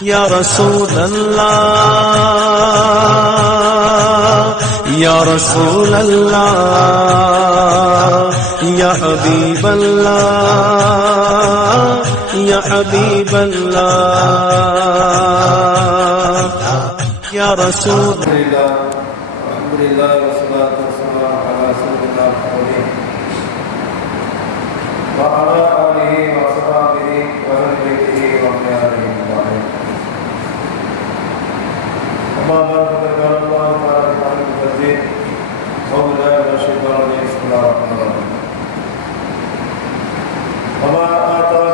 یا رسول اللہ، یا رسول اللہ، یا حبیب اللہ، یا حبیب اللہ، یا رسول اللہ۔ وما آتاكم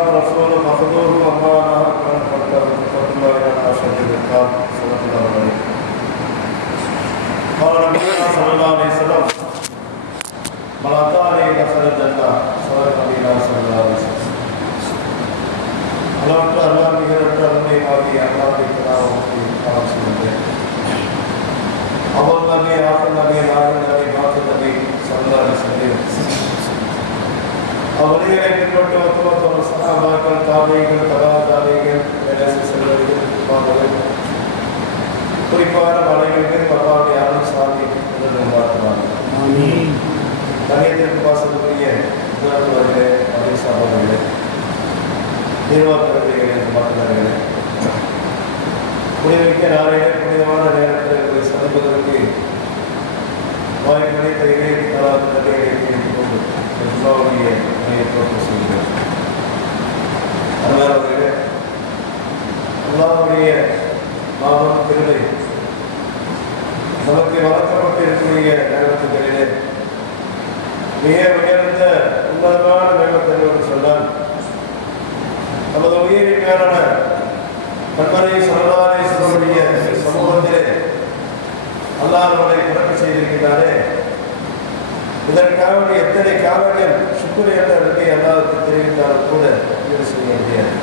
சகாபாக்கள் தாபிகள் தலா தாபிகள் செல்வர்கள் பாடல்கள் குறிப்பான மலைகளுக்கு பரவாயில்லை யாரும் சாமி தனியத்திற்கு வாசலுக்குரிய முதல்வர்களே அதே சகோதரர்களே நிர்வாகர்களே மாற்றுநர்களே புனிதமிக்க நாளையிலே புனிதமான நேரத்தில் சந்திப்பதற்கு வாய்ப்பு கிடைத்த கொண்டு மையத்தோடு அல்லாதவர்களே அல்லாவுடைய மாபெரும் திருவை நமக்கு வளர்க்கப்பட்டு இருக்கக்கூடிய நேரத்துகளிலே மிக உயர்ந்த உன்னதமான நேரத்தில் என்று சொன்னால் நமது உயிரின் மேலான கண்மனை சரணாலேஸ்வருடைய சமூகத்திலே அல்லாஹ் பிறப்பு செய்திருக்கிறாரே. இதற்காக எத்தனை காரணங்கள் சுக்குரை இருக்கை அல்லாவுக்கு தெரிவித்தாலும் கூட ஈடு செய்ய முடியாது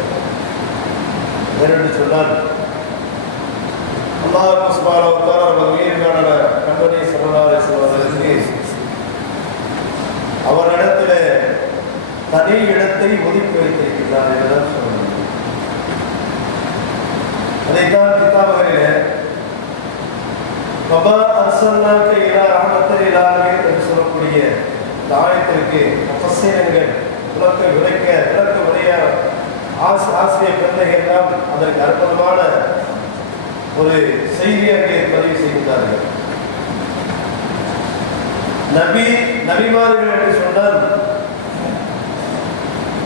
ஏனென்று சொன்னால் அல்லாஹ் சுபாரவத்தால் நமது உயிரினான கண்மணி சரணாலேஸ்வரருக்கு அவரிடத்தில் தனி இடத்தை ஒதுக்கி வைத்திருக்கிறார் என்றுதான் சொல்ல முடியும் அதைத்தான் கிதாபகளிலே பபா அர்சல்லாக்கு இலா ரஹமத்தல் இலாமே என்று சொல்லக்கூடிய தாயத்திற்கு ஆயத்திற்கு உலக விளைக்க ஆஸ் ஆசிரியர் பிள்ளைகள் என்றால் அதற்கு அற்புதமான ஒரு செய்தியாக பதிவு செய்கின்றார்கள் நபி நபிமார்கள் என்று சொன்னால்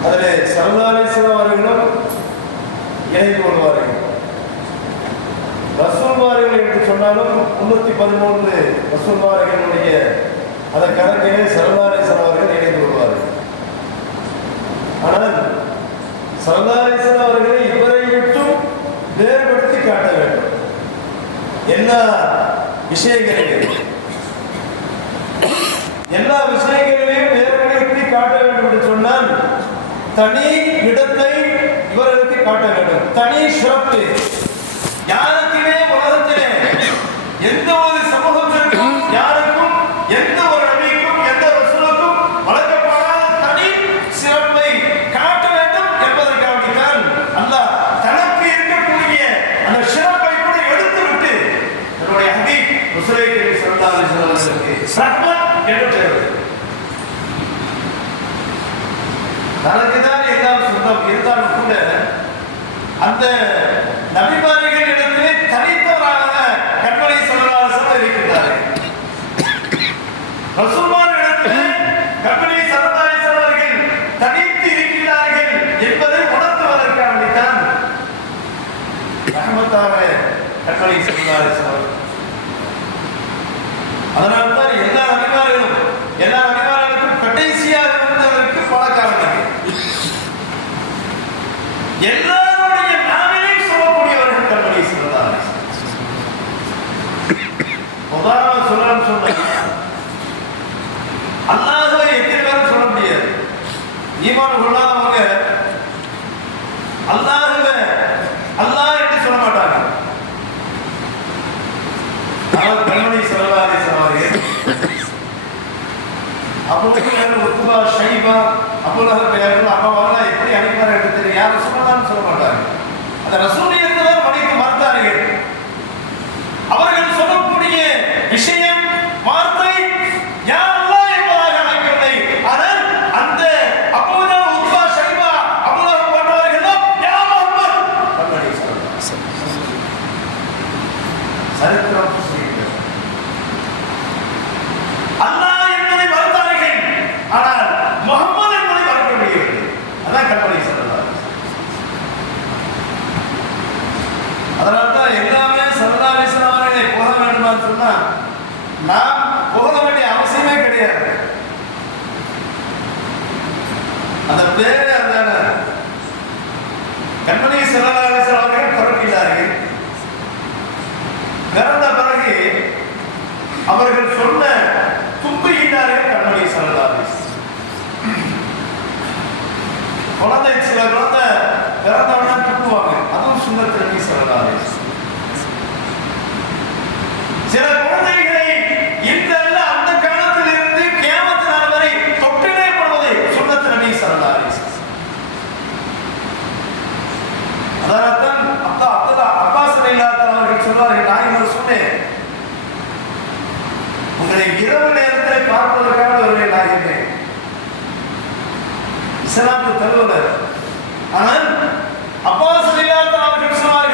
அதில் சரதாலேஸ்வரம் அவர்களும் இணைந்து கொள்வார்கள். வசூல்மார்கள் என்று சொன்னாலும் முன்னூத்தி பதிமூன்று வசூல்மார்களுடைய அதன் கணக்கிலே சரதாலேஸ்வரம் அவர்கள் இணைந்து கொள்வார்கள். ஆனால் சரதாலேஸ்வரம் அவர்களை இவரை விட்டும் வேறுபடுத்தி காட்ட வேண்டும். எல்லா விஷயங்களிலும் எல்லா விஷயங்களிலையும் வேறுபடுத்தி காட்ட வேண்டும் என்று சொன்னால் தனி இடத்தை இவர்களுக்கு காட்ட வேண்டும். தனி சிறப்பு. யார் வஸல்லம் என்று பெயர் தனக்குதான் எல்லாம் சொந்தம் இருந்தாலும் கூட அந்த நபிமார்கள் இடத்திலே தனித்தவராக கற்பனை சொல்லலாசம் இருக்கின்றார்கள். ரசூல்மார் இடத்திலே கண்மணி சரதாரிசன் அவர்கள் தனித்து இருக்கிறார்கள் என்பதை உணர்த்துவதற்காகத்தான் ரஹமத்தாக கண்மணி சரதாரிசன் அவர்கள் அதனால்தான் எல்லா அதிகாரிகளும் எல்லா அதிகாரிகளுக்கும் கடைசியாக இருந்தவருக்கு பல காரணங்கள் அவ்வளோ பேர் உட்பா ஷைவா அவ்வளோ பேர்கள் அவெல்லாம் எப்படி அனுப்பினார் எடுத்து யார் சொல்லலாம்னு சொல்ல மாட்டாங்க. அந்த ரசூலை அவர்கள் சொன்ன தும்பியினாரே கண்மணி சரதாரி குழந்தை சில குழந்தை பிறந்தவனா துப்புவாங்க அதுவும் சுந்தரத்திற்கு சரதாரி சில குழந்தைகளை இந்த அந்த காலத்தில் இருந்து கேமத்தினால் வரை தொட்டிலே போடுவதை சுண்ணத்திறமை சரதாரி அதனால்தான் அப்பா அப்பா அப்பா சிறையில் அவர்கள் சொல்வார்கள் நான் இவர் சொன்னேன். உங்களை இரவு நேரத்தில் பார்ப்பதற்காக ஒருவரை நான் இருந்தேன் இஸ்லாத்து தருவவர் ஆனால் அப்பா சொல்லாத அவர்கள் சொன்னார்கள்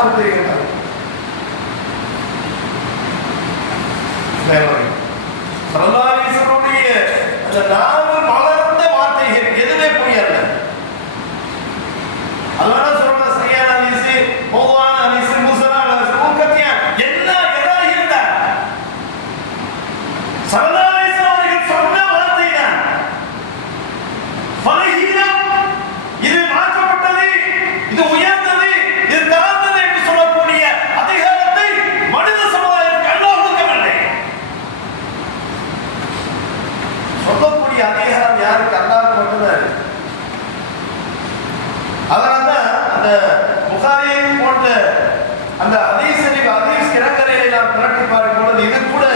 మారుతాయి అంటారు அந்த புகாரியை போன்ற அந்த அதீஸ் அதீஸ் கிடக்கரையில் நான் புரட்டி பார்க்கும் பொழுது இது கூட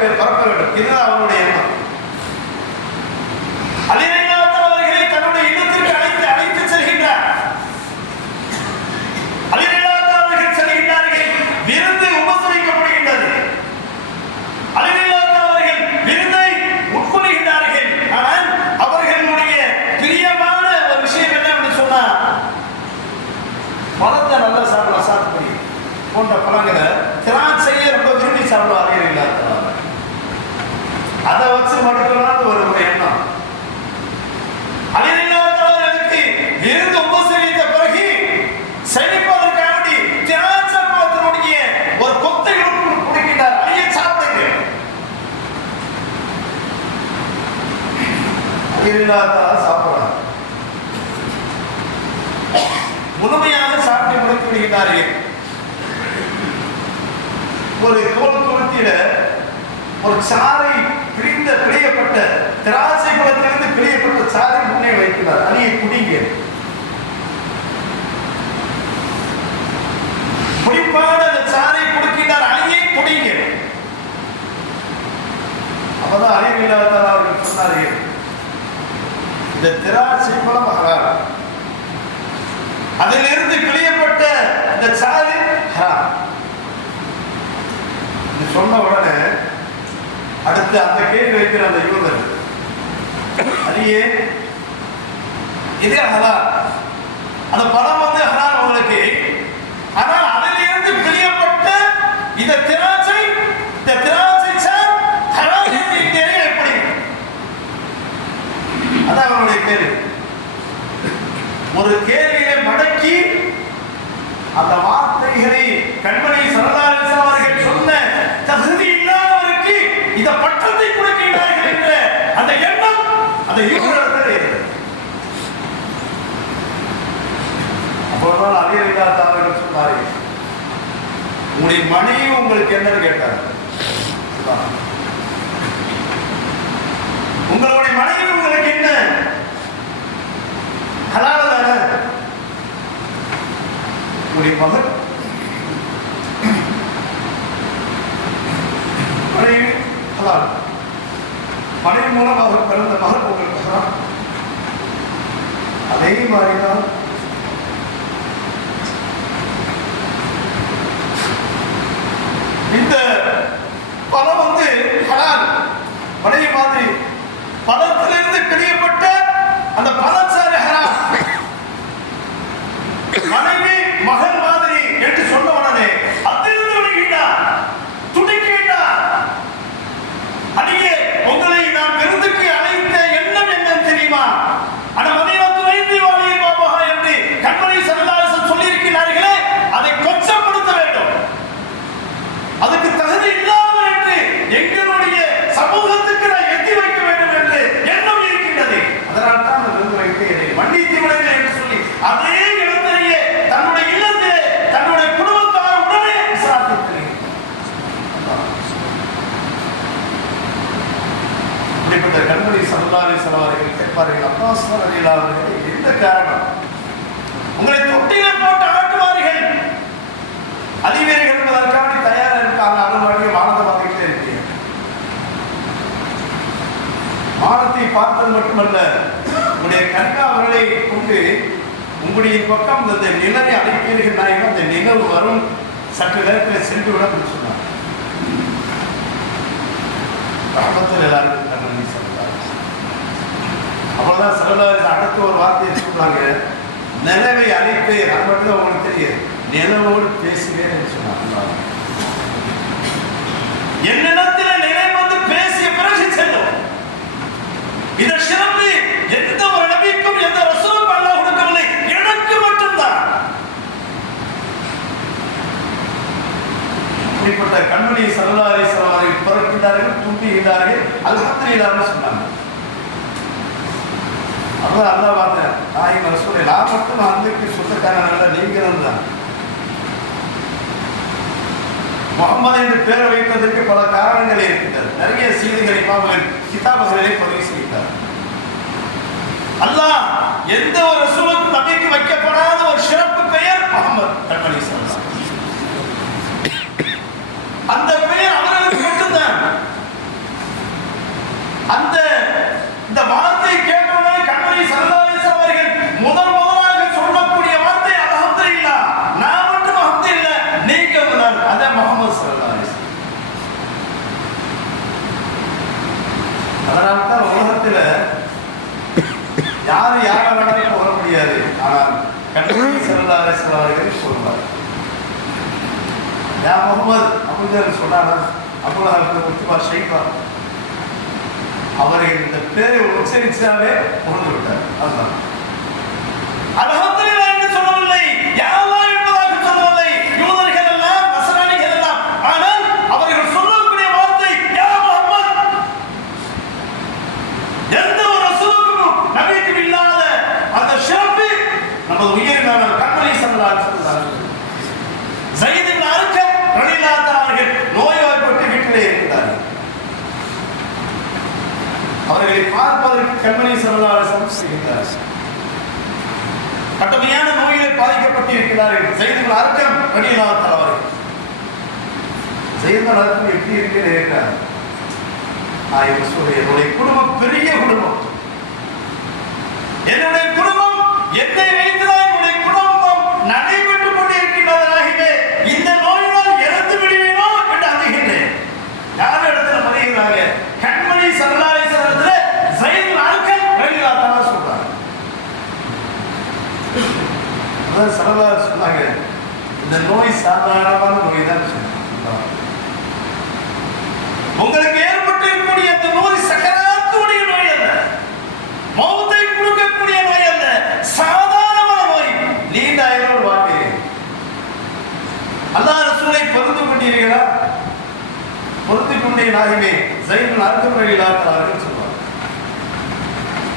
பரப்ப வேண்டும். இதுதான் அவருடைய அதை வச்சு மட்டும்தான் ஒரு எண்ணம். அழிவில்லாதவர் எனக்கு இருந்து உபசரித்த பிறகு செழிப்பதற்காண்டி திராட்சை ஒரு கொத்தை குடிக்கிறார் அழிய சாப்பிடுங்க. அழிவில்லாதார் சாப்பிடலாம் முழுமையாக சாப்பிட்டு முடித்து விடுகிறார்கள் ஒரு தோல் ஒரு சாரை பிரிந்த பிழையப்பட்ட திராட்சை குளத்திலிருந்து பிழையப்பட்ட சாறை முன்னே வைக்கிறார். அணியை குடிங்க குறிப்பான அந்த சாரை கொடுக்கின்றார். அணியை குடிங்க அப்பதான் அறிவில்லாத அவர்கள் சொன்னார்கள் இந்த திராட்சை குளம் ஹலால் அதிலிருந்து பிழியப்பட்ட இந்த சாரி ஹராம். சொன்ன உடனே அடுத்து அந்த கேள்வி வைக்கிற அந்த யூதர். அரியே இது ஹலால் அந்த படம் வந்து ஹலால் உங்களுக்கு ஆனால் அதிலிருந்து பிரியப்பட்ட இந்த திராட்சை இந்த திராட்சை சார் ஹலால் என்று எப்படி? அதான் அவருடைய கேள்வி. ஒரு கேள்வியை மடக்கி அந்த வார்த்தைகளை கண்மணி சரதாரிசம் அவர்கள் சொன்ன தகுதி இந்த பட்டத்தை கொடுக்கின்றார்கள் என்ற அந்த எண்ணம் அந்த யூதரிடத்தில் இருந்தது அப்பொழுதுதான் அலியலில்லா அவர்கள் சொன்னார்கள் உங்களுடைய மனைவி உங்களுக்கு என்னன்னு கேட்டார். உங்களுடைய மனைவி உங்களுக்கு என்ன? ஹலால் உங்களுடைய மகன்? மனைவி ஹலால் மனைவி மூலமாக பிறந்த மகள் உங்களுக்கு ஹலால் அதே மாதிரிதான் இந்த பணம் வந்து ஹலால் மனைவி மாதிரி பணத்திலிருந்து பிரியப்பட்ட அந்த பழச்சாறு ஹலால் மனைவி மகன் மாதிரி என்று சொன்ன உடனே அதிலிருந்து விடுகின்றார் துடிக்கின்றார் அடியே உங்களை நான் விருந்துக்கு அழைத்த எண்ணம் என்னன்னு தெரியுமா அந்த மதியத்து வைத்தி வாழியை பாபா என்று கண்மணி சரதாசன் சொல்லியிருக்கிறார்களே அதை கொச்சப்படுத்த வேண்டும் அதுக்கு தகுதி இல்லாமல் என்று எங்களுடைய சமூகத்துக்கு நான் எத்தி வைக்க வேண்டும் என்று எண்ணம் இருக்கின்றது அதனால் தான் நான் விருது வைத்து என்னை மன்னித்து விடுங்கள் என்று சொல்லி அதே இடத்திலேயே தன்னுடைய இல்லத்திலே தன்னுடைய குடும்பத்தார் உடனே விசாரித்திருக்கிறேன் இப்படிப்பட்ட கண்மணி சல்லாரி செலவார்கள் அப்பா சரதியில் எந்த காரணம். உங்களை தொட்டியில போட்டு ஆட்டுவார்கள் அதிவேர்கள் என்பதற்காக நீ இருக்காங்க அது மாதிரி மானத்தை பார்த்துக்கிட்டே இருக்கீங்க மானத்தை பார்த்தது மட்டுமல்ல உங்களுடைய கண்காவர்களை கொண்டு உங்களுடைய பக்கம் இந்த நிலவை அழைப்பீர்கள் நாயகம் அந்த நிலவு வரும் சற்று நேரத்தில் சென்று விட அப்படின்னு சொன்னார். ரஹமத்தில் எல்லாருக்கும் கண்ணி சொல்றாரு அவ்வளவுதான் அடுத்த ஒரு வார்த்தையை சொன்னாங்க நிலவை அழைப்பேன் அது மட்டும் தான் உங்களுக்கு தெரியும். நிலவோடு பேசுவேன் சொன்னாங்க என்னிடத்தில் நிலை வந்து பேசிய பிறகு செல்லும். இந்த சிறப்பு எந்த ஒரு நபிக்கும் எந்த ரசூலும் அல்லாஹ் கொடுக்கவில்லை. எனக்கு மட்டும்தான். இப்படிப்பட்ட கண்மணி சல்லாரி சவாரி பிறக்கின்றார்கள் துண்டுகிறார்கள் அல்ஹம்துலில்லாஹ்னு சொன்னார். அதான் அல்லா பார்த்தேன் நாய் ரசூலை நான் மட்டும் அன்றைக்கு சொந்தக்காரன் அல்ல நீங்களும் தான். முகமது என்று பேரை வைப்பதற்கு பல காரணங்கள் இருக்கின்றது நிறைய செய்திகளை இமாம்கள் கிதாபுகளிலே பதிவு செய்கிறார். அல்லாஹ் எந்த ஒரு ரசூலுக்கும் நபிக்கு வைக்கப்படாத ஒரு சிறப்பு பெயர் முகமது தன்மலை அந்த பெயர் அவர்களுக்கு மட்டும்தான். அந்த இந்த வாழ் கேட்டவுடனே கண்மணி சல்லாலிஸ் அவர்கள் முதல் முதலாக சொல்லக்கூடிய வார்த்தை அல்ஹம்துலில்லா நான் மட்டும் அல்ஹம்துலில்லா நீங்க முதல் அதான் முகமது சல்லாலிஸ் அதனால தான் உலகத்துல யாரும் யார வேணாலும் போக முடியாது. ஆனால் கண்டிப்பாக சல்லாலிஸ் அவர்கள் சொல்லுவார் யா முகமது அபுஜர் சொன்னாரா? அபுல் முத்துபா ஷைபா. அவரை இந்த பேரை உச்சரிச்சாவே புகழ்ந்து விட்டார். அதுதான். அழகா என்று சொல்லவில்லை யா அல்லாஹ் என்பதாக சொல்லவில்லை யூதர்கள் எல்லாம் நசராணிகள் எல்லாம் ஆனால் அவர்கள் சொல்லக்கூடிய வார்த்தை யா முஹம்மத் எந்த ஒரு ரசூலுக்கும் நமது உயிரினான கண்மணி சல்லால் சொன்னார்கள் சைதின் அர்க்கம் ரணிலாத்தார்கள் நோய்வாய்ப்பட்டு வீட்டிலே இருக்கிறார்கள் அவர்களை பார்ப்பதற்கு கண்மணி சல்லால் செய்கிறார் கடுமையான நோயிலே பாதிக்கப்பட்டு இருக்கிறார்கள் செய்திகள் அர்த்தம் ரணிலாத்தார் தலைவர். செய்திகள் அர்த்தம் எப்படி இருக்கிறது இருக்கிறார் என்னுடைய குடும்பம் பெரிய குடும்பம். என்னுடைய குடும்பம் என்னை வைத்துதான் என்னுடைய குடும்பம் நடைபெற்றுக் கொண்டிருக்கின்றதாகவே இந்த நோயினால் இறந்து விடுவேனோ என்று அறிகின்றேன் யார் இடத்துல பதிகிறாங்க கண்மணி சரலாயசரத்துல ஜெயின் ஆல்கல் வெளியிலாத்தான சொல்றாங்க அதான் சரலா சொன்னாங்க இந்த நோய் சாதாரணமான நோய் தான் உங்களுக்கு ஏற்பட்டிருக்கக்கூடிய அந்த நோய் சகராத்துடைய நோய் அல்ல. மௌத்தை கொடுக்கக்கூடிய நோய் அல்ல. சாதாரணமான நோய். நீண்ட ஆயிரம் வாழ்வீர்கள். அல்லாஹ் ரசூலை பொருந்து கொண்டீர்களா? பொருந்து நாகவே ஜெயினுல் அர்த்தம் ரலிலாத்தார்கள் சொல்வார்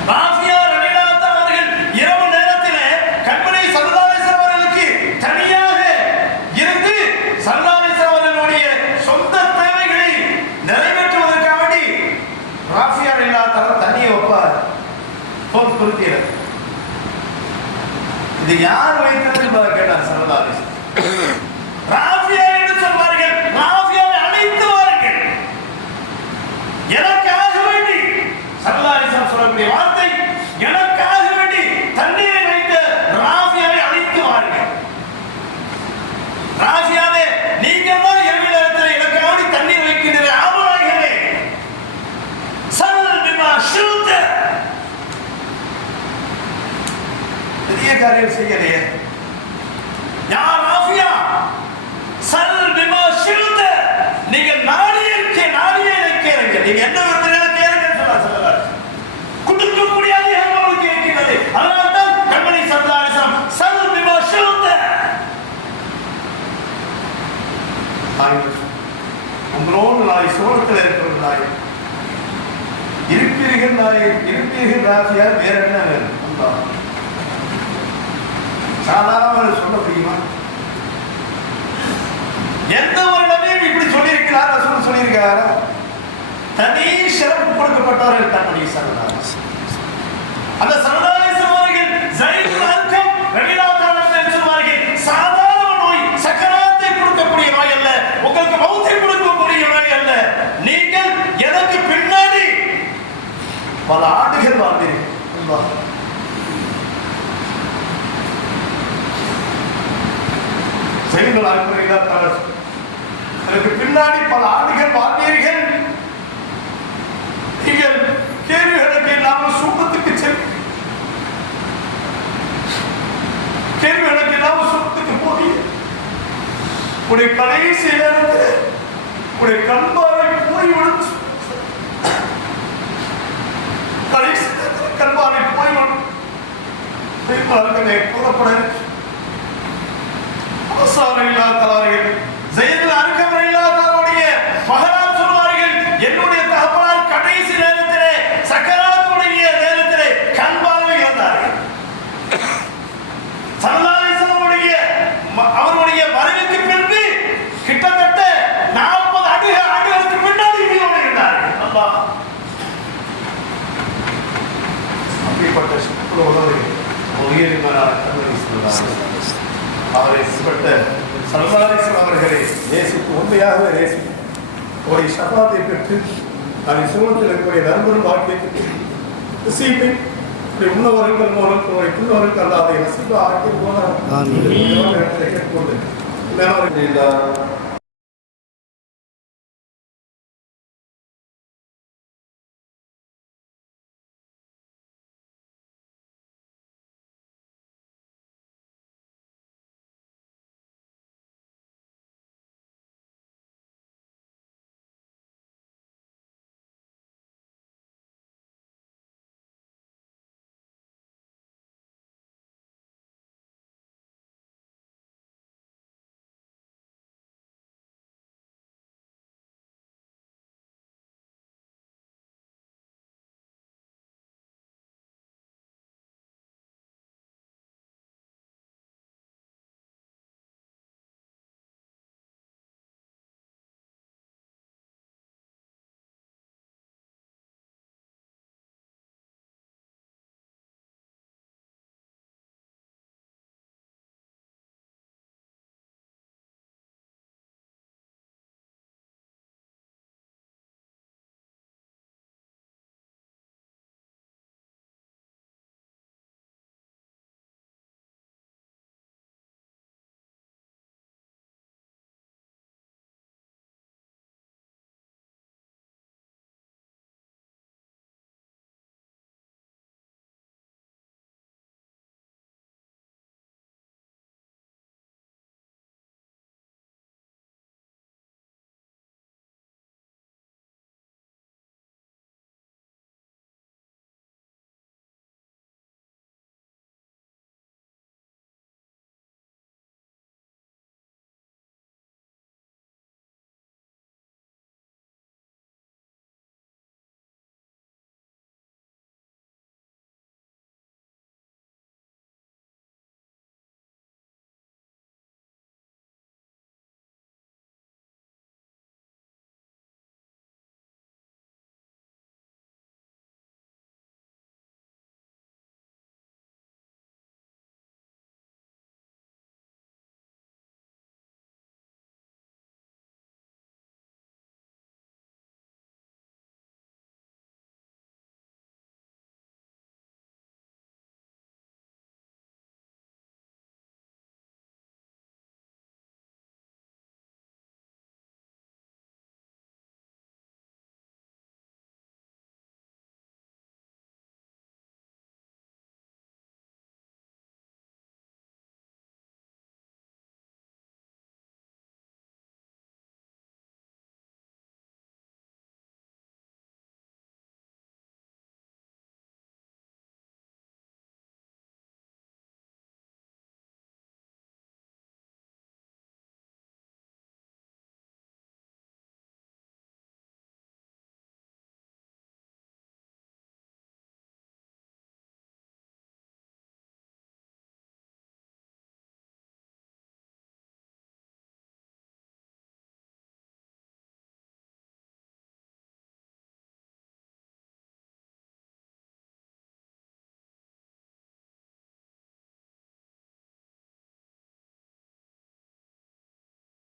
ராஃபியா ரலிலாத்தார்கள் இரவு நேரத்திலே கண்மணி சல்லல்லாஹு அவர்களுக்கு தனியாக இருந்து அவர்களுடைய சொந்த தேவைகளை நிறைவேற்றுவதற்காக வேண்டி ராஃபியா ரலிலாத்தார் தண்ணியை வைப்பார். போட்டு கொடுத்தீர் இது யார் வைத்தது என்பதை கேட்டார் சரதாரி ராஃபியா என்று சொல்வார்கள் ராஃபியாவை அழைத்து வாருங்கள் எனக்காக வேண்டி சரதாரிசம் சொல்லக்கூடிய வார்த்தை எனக்காக வேண்டி தண்ணீரை வைத்த ராஃபியாவை அழைத்து வாருங்கள் ராஃபியாவே நீங்கள் தான் இரவு நேரத்தில் எனக்காக வேண்டி தண்ணீர் வைக்கின்ற ஆவலாகவே சல் பிமா ஷுல்த பெரிய காரியம் செய்யலையே யார் ஆஃபியா சல் பிமா ஷில்த நீங்க நாடியே இருக்கே நாடியே கேளுங்க நீங்க என்ன விரும்புகிறீங்க கேளுங்க சொல்ல சொல்லலாம் கொடுக்க முடியாது உங்களுக்கு இருக்கிறது அதனால்தான் கண்மணி சந்தாரிசம் சல் பிமா ஷில்த உங்களோடு நாய் சோழத்தில் இருக்கிற நாய் இருப்பீர்கள் நாய் இருப்பீர்கள் ராசியா வேற என்ன வேணும்? சாதாரண சொல்ல முடியுமா? எந்த ஒரு நபியும் இப்படி சொல்லியிருக்கிறார்? ரசூல் சொல்லியிருக்காரா தனி சிறப்பு கொடுக்கப்பட்டவர்கள் தன்னுடைய சரதாரி அந்த சரதாரீஸ்வரர் அவர்கள் ஜெயின் அர்க்கம் வெளிநாட்டாளர்கள் சொல்வார்கள். சாதாரண நோய் சக்கராத்தை கொடுக்கக்கூடிய நோய் அல்ல. உங்களுக்கு மௌத்தை கொடுக்கக்கூடிய நோய் அல்ல. நீங்கள் எதற்கு பின்னாடி பல ஆண்டுகள் வாழ்ந்தீர்கள் அல்லாஹ். செய்திகள் அனுப்புகிறார் அதற்கு பின்னாடி பல ஆண்டுகள் வாழ்வீர்கள் நீங்கள் கேள்விகளுக்கு இல்லாமல் சூப்பத்துக்கு செல் கேள்விகளுக்கு இல்லாமல் சூப்பத்துக்கு போகி உடைய கடைசி நேரத்தில் உடைய கண்பாவை போய்விடும். கடைசி நேரத்தில் கண்பாவை போய்விடும் செய்திகள் கூறப்பட அவசாரில்லா தலார்கள் ஜெயதில் அருக்கமரில்லா தலாருடைய மகனார் சொல்வார்கள் என்னுடைய தகப்பனார் கடைசி நேரத்திலே சக்கராத்துடைய நேரத்திலே கண் பார்வை இழந்தார்கள். சல்லாசனுடைய அவருடைய மறைவுக்கு பின்பு கிட்டத்தட்ட நாற்பது அடி ஆண்டுகளுக்கு பின்னாடி உயிரோடு இருந்தார்கள் அல்லாஹ் அப்படிப்பட்ட சுற்றுலா உலகில் உயிரினார் கண்மணி சொன்னார்கள் அவரை சுட்ட சல்மானிசம் அவர்களை. நேசிப்பு உண்மையாகவே நேசிப்பு ஒரு சபாத்தை பெற்று அதை சுமத்தில் இருக்கக்கூடிய நண்பரும் ஆக்கியத்தை சீமை உண்ணவர்கள் மூலம் உங்களுடைய புள்ளவர்கள் அல்லாத நசிப்பு ஆக்கி போனார் கேட்டுக்கொண்டு.